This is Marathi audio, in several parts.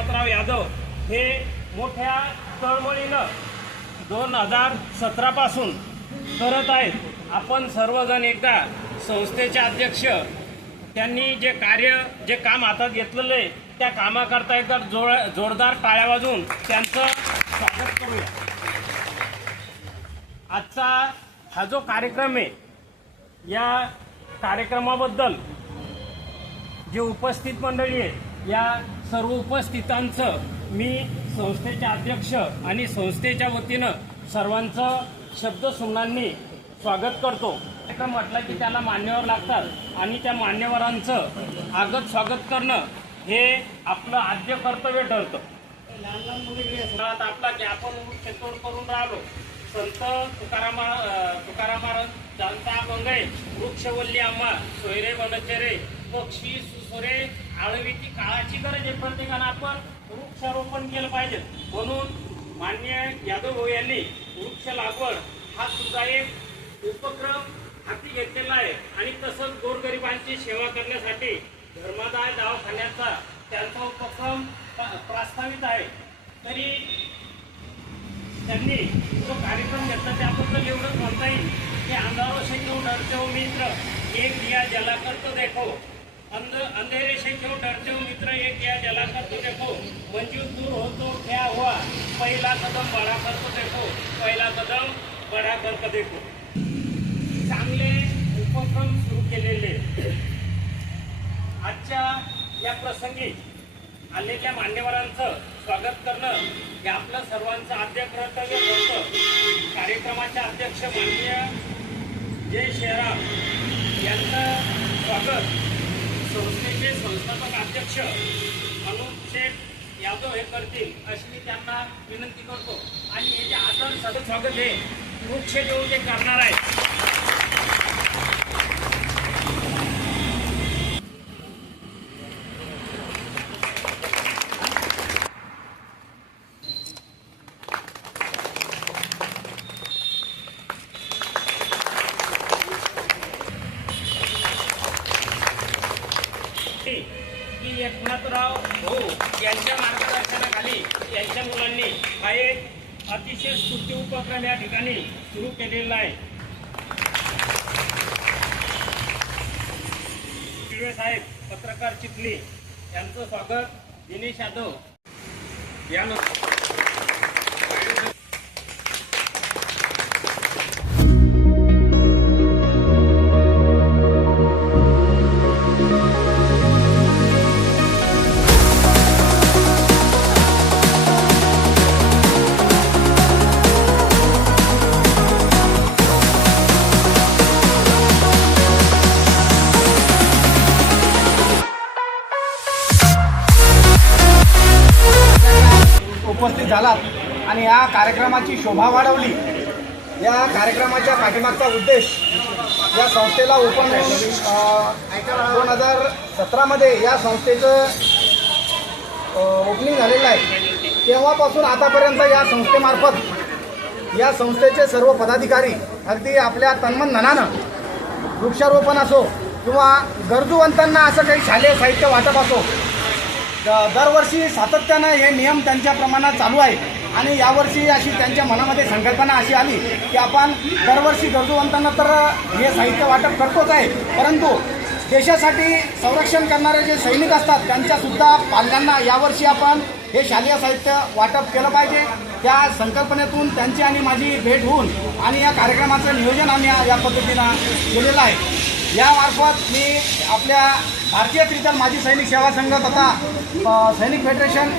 एकनाथराव यादव हे मोठ्या तळमळीनं दोन हजार सतरापासून करत आहेत. आपण सर्वजण एकदा संस्थेचे अध्यक्ष त्यांनी जे कार्य जे काम हातात घेतलेलं आहे त्या कामाकरता एकदा जोर जोरदार टाळ्या वाजवून त्यांचं स्वागत करूया. आजचा हा जो कार्यक्रम आहे या कार्यक्रमाबद्दल जे उपस्थित मंडळी आहे या सर्व उपस्थितांचं मी संस्थेचे अध्यक्ष आणि संस्थेच्या वतीनं सर्वांचं शब्दसुमनांनी स्वागत करतो. कार्यक्रम म्हटलं की त्याला मान्यवर लागतात आणि त्या मान्यवरांचं आगत स्वागत करणं हे आपलं आद्य कर्तव्य ठरतं. लहान लहान मुली आपला की आपण शेतोड करून राहिलो. संत तुकाराम तुकाराम महाराज जनता मंगळे वृक्षवल्ली आम्हा सोयरे वनचरे पक्षी सुसोरे आळवीची काळाची गरज आहे. प्रत्येकानं आपण वृक्षारोपण केलं पाहिजे. म्हणून मान्य यादव भाऊ यांनी वृक्ष लागवड हा सुद्धा एक उपक्रम हाती घेतलेला आहे. आणि तसंच गोरगरिबांची सेवा करण्यासाठी धर्मादाय दवाखान्याचा त्यांचा उपक्रम प्रा- प्रस्तावित आहे तरी त्यांनी जो कार्यक्रम घेतला त्याबद्दल एवढंच म्हणता येईल की अंधारों से क्यों डरते हो मित्र एक दिया जलाकर तो देखो अंध अंधेरे से क्यों डरते हो मित्र एक या जलाकर तो देखो. मंजूर दूर हो तो क्या हुआ. पहिला कदम बढ़ा कर तो देखो. पहिला कदम बढ़ा कर तो देखो. चांगले उपक्रम सुरू केलेले. आजच्या या प्रसंगी आलेल्या मान्यवरांचं स्वागत करणं हे आपलं सर्वांचं आद्य कर्तव्य होतं कार्यक्रमाचे अध्यक्ष माननीय जय शेराम यांचं स्वागत. संस्थेचे संस्थापक अध्यक्ष अनुप शेठ यादव हे करतील अशी मी त्यांना विनंती करतो. आणि हे जे आदर सगळं स्वागत हे वृक्ष देऊन ते करणार आहेत. स्तुती या ठिकाणी सुरू केलेला आहे. साहेब पत्रकार चिखली यांचं स्वागत. दिनेश यादव. यानंतर कार्यक्रमाची शोभा वाढवली. या कार्यक्रमाच्या पाठीमागचा उद्देश या संस्थेला ओपन दोन हजार सतरामध्ये या संस्थेचं ओपनिंग झालेलं आहे. तेव्हापासून आतापर्यंत या संस्थेमार्फत या संस्थेचे सर्व पदाधिकारी अगदी आपल्या तन्मन धनानं वृक्षारोपण असो किंवा गरजूवंतांना असं काही शालेय साहित्य वाटप असो द- दरवर्षी सातत्यानं हे नियम त्यांच्या प्रमाणात चालू आहे. आणि यावर्षी अशी त्यांच्या मनामध्ये संकल्पना अशी आली की आपण दरवर्षी गरजूवंतांना तर हे साहित्य वाटप करतोच आहे. परंतु देशासाठी संरक्षण करणारे जे सैनिक असतात त्यांच्यासुद्धा पालकांना यावर्षी आपण हे शालेय साहित्य वाटप केलं पाहिजे. त्या संकल्पनेतून त्यांची आणि माझी भेट होऊन आणि या कार्यक्रमाचं नियोजन आम्ही या- या पद्धतीनं केलेलं आहे. यामार्फत मी आपल्या भारतीय त्रिदल माजी सैनिक सेवा संघ तथा सैनिक फेडरेशन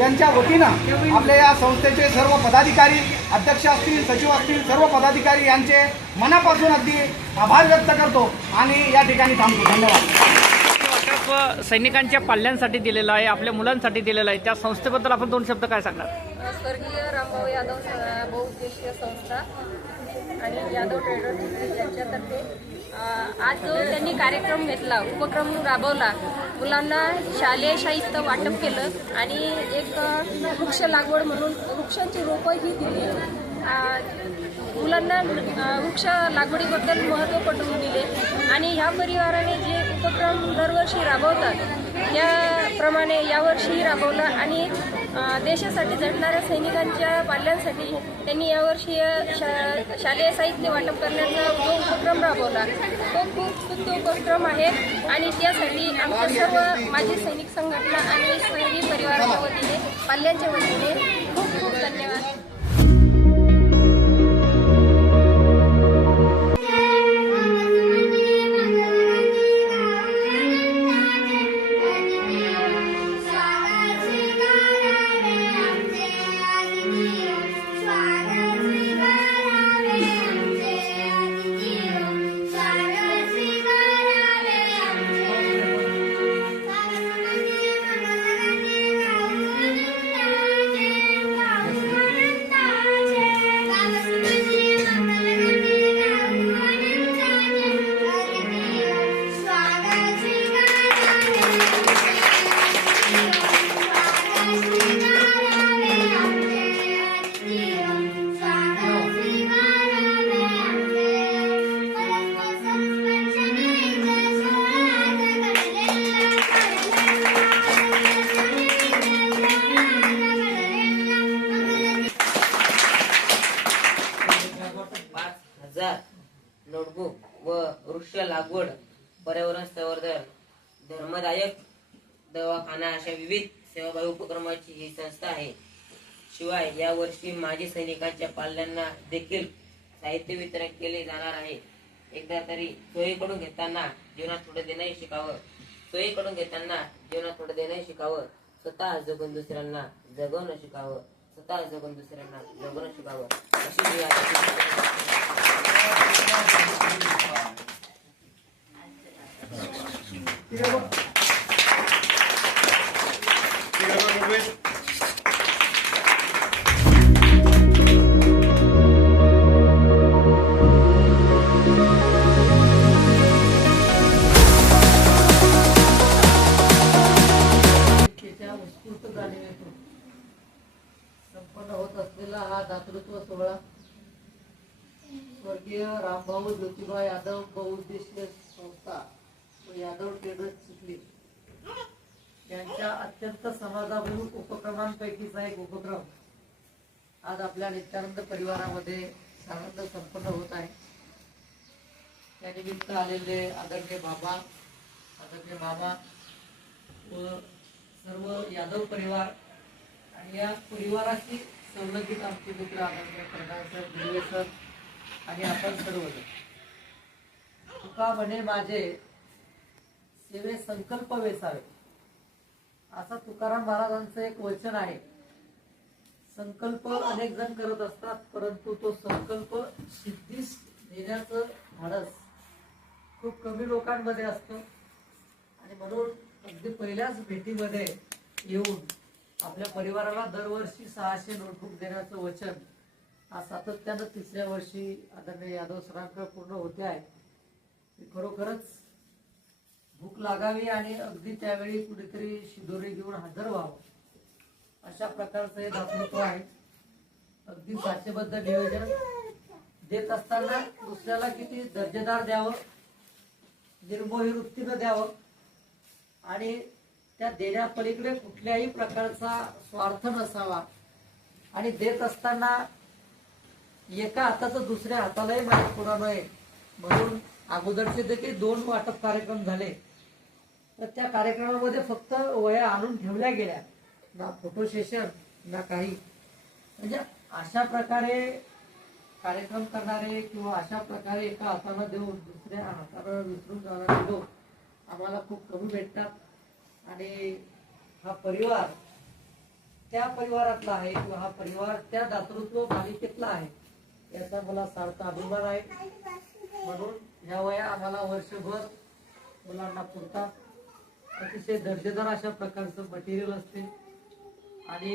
यांच्या वतीनं आपल्या या संस्थेचे सर्व पदाधिकारी अध्यक्ष असतील सचिव असतील सर्व पदाधिकारी यांचे मनापासून अगदी आभार व्यक्त करतो आणि या ठिकाणी थांबतो. धन्यवाद. सैनिकांच्या पाल्यांसाठी दिलेलं आहे आपल्या मुलांसाठी दिलेलं आहे. त्या संस्थेबद्दल आपण दोन शब्द काय सांगणार? स्वर्गीय रामभाऊ यादव बहुउद्देशीय संस्था आणि यादव ट्रेडर्स यांच्यातर्फे आज जो त्यांनी कार्यक्रम घेतला उपक्रम राबवला मुलांना शालेय साहित्य वाटप केलं आणि एक वृक्ष लागवड म्हणून वृक्षांची रोपं ही दिली मुलांना वृक्ष लागवडीबद्दल महत्त्व पटवून दिले आणि ह्या परिवाराने जे उपक्रम दरवर्षी राबवतात त्याप्रमाणे यावर्षीही राबवला आणि देशासाठी झटणाऱ्या सैनिकांच्या पाल्यांसाठी त्यांनी यावर्षी शा शालेय साहित्य वाटप करण्याचा जो उपक्रम राबवला तो खूप स्तुत्य उपक्रम आहे. आणि त्यासाठी आमच्या सर्व माजी सैनिक संघटना आणि सैनिक परिवाराच्या वतीने पाल्यांच्या वतीने खूप खूप धन्यवाद. धर्मदायक दवाखाना अशा विविध सेवाभावी उपक्रमाची ही संस्था आहे. शिवाय या वर्षी माजी सैनिकांच्या पाल्यांना देखील साहित्य वितरण केले जाणार आहे. एकदा तरी सोयीकडून घेताना जीवनात थोडं देणंही शिकावं. सोयीकडून घेताना जीवनात थोडं देणंही शिकावं. स्वतः जगून दुसऱ्यांना जगवणं शिकावं. स्वतः जगून दुसऱ्यांना जगवणं शिकावं. अशी संपन्न होत असलेला हा दातृत्व सोहळा स्वर्गीय रामभाऊ ज्योतिबा यादव बहुउद्देशीय जाधव टेगत चिखली यांच्या अत्यंत समाजाभिमुख उपक्रमांपैकीचा एक उपक्रम आज आपल्या नित्यानंद परिवारामध्ये सानंद संपन्न होत आहे. त्यानिमित्त आलेले आदरणीय बाबा आदरणीय मामा व सर्व यादव परिवार आणि या परिवाराशी संलग्नित आमचे मित्र आदरणीय प्रधान सर सर आणि आपण सर्वजण. तुका म्हणे माझे सेवे संकल्प वेसावे. असं तुकाराम महाराजांचं एक वचन आहे. संकल्प अनेक जण करत असतात परंतु तो संकल्प सिद्धीस नेण्याचं धाडस खूप कमी लोकांमध्ये असतं. आणि म्हणून अगदी पहिल्याच भेटीमध्ये येऊन आपल्या परिवाराला दरवर्षी सहाशे नोटबुक देण्याचं वचन हा सातत्यानं तिसऱ्या वर्षी आदरणीय यादव सरांकडे पूर्ण होते आहे. खरोखरच भूक लागावी आणि अगदी त्यावेळी कुठेतरी शिदोरी घेऊन हजर व्हावं. अशा प्रकारचं हे दातृत्व आहे. अगदी साचेबद्ध नियोजन देत असताना दुसऱ्याला किती दर्जेदार द्यावं निर्मोही वृत्तीनं द्यावं आणि त्या देण्यापलीकडे कुठल्याही प्रकारचा स्वार्थ नसावा. आणि देत असताना एका हाताचं दुसऱ्या हातालाही माहीत पुरा नये म्हणून अगोदरचे देखील दोन वाटप कार्यक्रम झाले. तर त्या कार्यक्रमामध्ये फक्त वया आणून ठेवल्या गेल्या. ना फोटो सेशन ना काही. म्हणजे अशा प्रकारे कार्यक्रम करणारे किंवा अशा प्रकारे एका हाताला देऊन दुसऱ्या हाताला विसरून जाणारे लोक आम्हाला खूप कमी भेटतात. आणि हा परिवार त्या परिवारातला आहे किंवा हा परिवार त्या दातृत्व मालिकेतला आहे याचा मला सार्थ अभिमान आहे. म्हणून ह्या वया आम्हाला वर्षभर मुलांना पुरतात. अतिशय दर्जेदार अशा प्रकारचं मटेरियल असते. आणि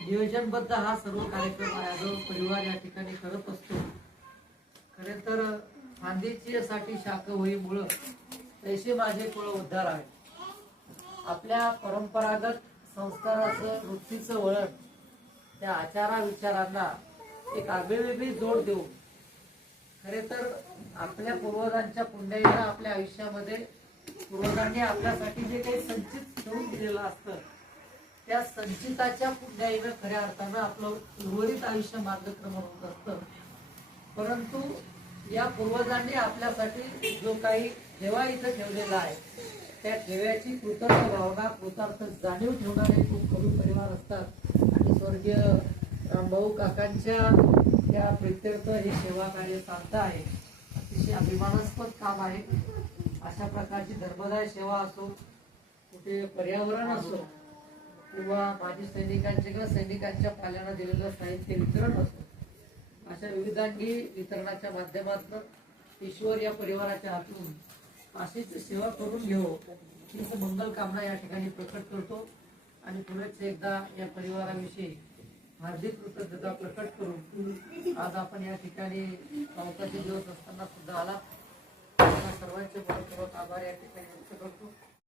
नियोजनबद्ध हा सर्व कार्यक्रम यादव परिवार या ठिकाणी करत असतो. खरे तर फांदीची साठी शाख होई मुळं तैसे माझे कुळ उद्धार आहे आपल्या परंपरागत संस्काराचं वृत्तीचं वळण त्या आचारा विचारांना एक आगळीवेगळी जोड देऊ खरे तर आपल्या पूर्वजांच्या पुण्याईला आपल्या आयुष्यामध्ये पूर्वजांनी आपल्यासाठी जे काही संचित ठेवून दिलेलं असतं त्या संचिताच्या पुण्याईनं खऱ्या अर्थानं आपलं उर्वरित आयुष्य मार्गक्रमण होत असतं. परंतु या पूर्वजांनी आपल्यासाठी जो काही ठेवा इथं ठेवलेला आहे त्या ठेव्याची कृतज्ञ भावना कृतार्थ जाणीव ठेवणारे खूप कमी परिवार असतात. आणि स्वर्गीय रामभाऊ काकांच्या त्या प्रित्यर्थ हे सेवा कार्य चालतं आहे. अतिशय अभिमानास्पद काम आहे. अशा प्रकारची धर्मदाय सेवा असो कुठे पर्यावरण असो किंवा माजी सैनिकांचे किंवा सैनिकांच्या पाल्यानं दिलेलं साहित्य वितरण असो अशा विविधांगी वितरणाच्या माध्यमातून ईश्वर या परिवाराच्या हातून अशीच सेवा करून घेऊ हीच मंगल कामना या ठिकाणी प्रकट करतो आणि पुन्हा एकदा या परिवाराविषयी हार्दिक कृतज्ञता प्रकट करून आज आपण या ठिकाणी पावसाचे दिवस असताना सुद्धा आला सर्वांचे मनपूर्वक आभार या ठिकाणी व्यक्त करतो.